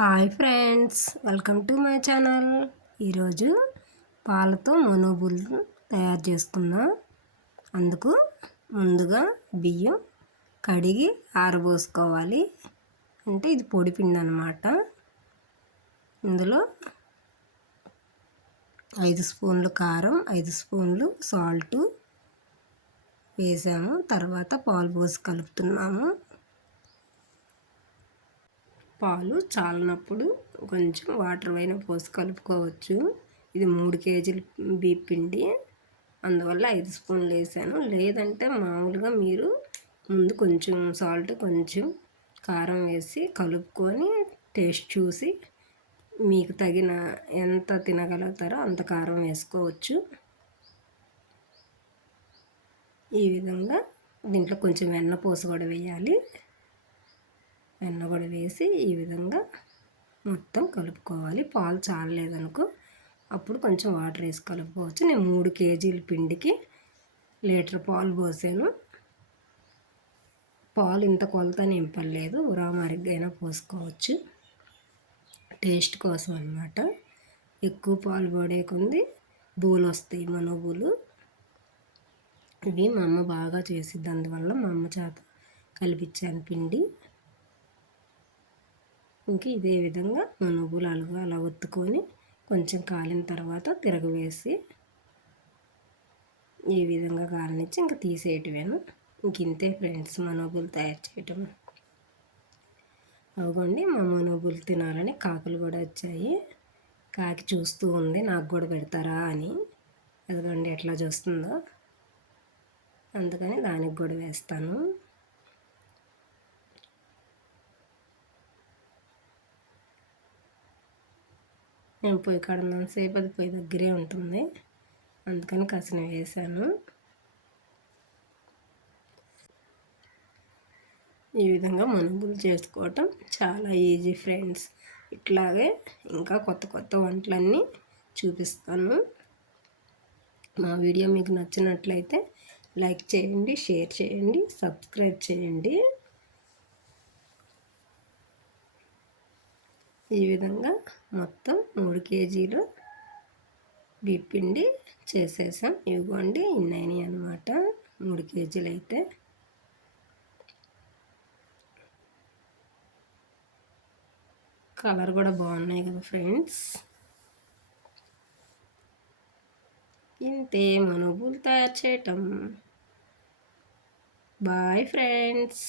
Hi friends, welcome to my channel. ఈరోజు పాలతో మనుబులు తయారు చేసుకుందాం. అందుకు ముందుగా బియ్యం కడిగి ఆరబోసుకోవాలి. అంటే ఇది పొడి పిండి అన్నమాట. ఇందులో 5 స్పూన్లు కారం, 5 స్పూన్లు సాల్టు వేసాము. తర్వాత పాలు పోసి కలుపుతున్నాము. పాలు చాలినప్పుడు కొంచెం వాటర్ అయినా పోసి కలుపుకోవచ్చు. ఇది 3 కేజీలు బియ్యం పిండి, అందువల్ల 5 స్పూన్లు వేసాను. లేదంటే మామూలుగా మీరు ముందు కొంచెం సాల్ట్, కొంచెం కారం వేసి కలుపుకొని టేస్ట్ చూసి మీకు తగిన ఎంత తినగలుగుతారో అంత కారం వేసుకోవచ్చు. ఈ విధంగా దీంట్లో కొంచెం వెన్న పూస కూడా వేయాలి. వెన్న కూడా వేసి ఈ విధంగా మొత్తం కలుపుకోవాలి. పాలు చాలలేదనుకో అప్పుడు కొంచెం వాటర్ వేసి కలుపుకోవచ్చు. నేను 3 కేజీల పిండికి లీటర్ పాలు పోసాను. పాలు ఇంత కొలత నింపలేదు, ఉరా మరిగైనా పోసుకోవచ్చు. టేస్ట్ కోసం అన్నమాట. ఎక్కువ పాలు పడే కొంది బూలు వస్తాయి, మనుబులు. ఇవి మా అమ్మ బాగా చేసిద్ది, అందువల్ల మా అమ్మ చేత కలిపించాను పిండి. ఇంకా ఇదే విధంగా మనుబులు అలా ఒత్తుకొని కొంచెం కాలిన తర్వాత తిరగవేసి ఈ విధంగా కాలనిచ్చి ఇంకా తీసేయటమేను. ఇంక ఇంతే ఫ్రెండ్స్ మనుబులు తయారు చేయటం. అవ్వండి, మా మనుబులు తినాలని కాకులు కూడా వచ్చాయి. కాకి చూస్తూ ఉంది నాకు కూడా పెడతారా అని. అదిగోండి ఎట్లా చూస్తుందో, అందుకని దానికి కూడా వేస్తాను. నేను పొయ్యి కడినంతసేపు అది పొయ్యి దగ్గరే ఉంటుంది, అందుకని కసిన వేసాను. ఈ విధంగా మనుబులు చేసుకోవటం చాలా ఈజీ ఫ్రెండ్స్. ఇట్లాగే ఇంకా కొత్త కొత్త వంటలన్నీ చూపిస్తాను. మా వీడియో మీకు నచ్చినట్లయితే లైక్ చేయండి, షేర్ చేయండి, సబ్స్క్రైబ్ చేయండి. ఈ విధంగా మొత్తం 3 కేజీలు బియ్యం పిండి చేసేసాం. ఇవ్వండి ఇన్నైనాయి అన్నమాట 3 కేజీలు అయితే. కలర్ కూడా బాగున్నాయి కదా ఫ్రెండ్స్. ఇంతే మనుబులు తయారు చేయటం. Bye friends.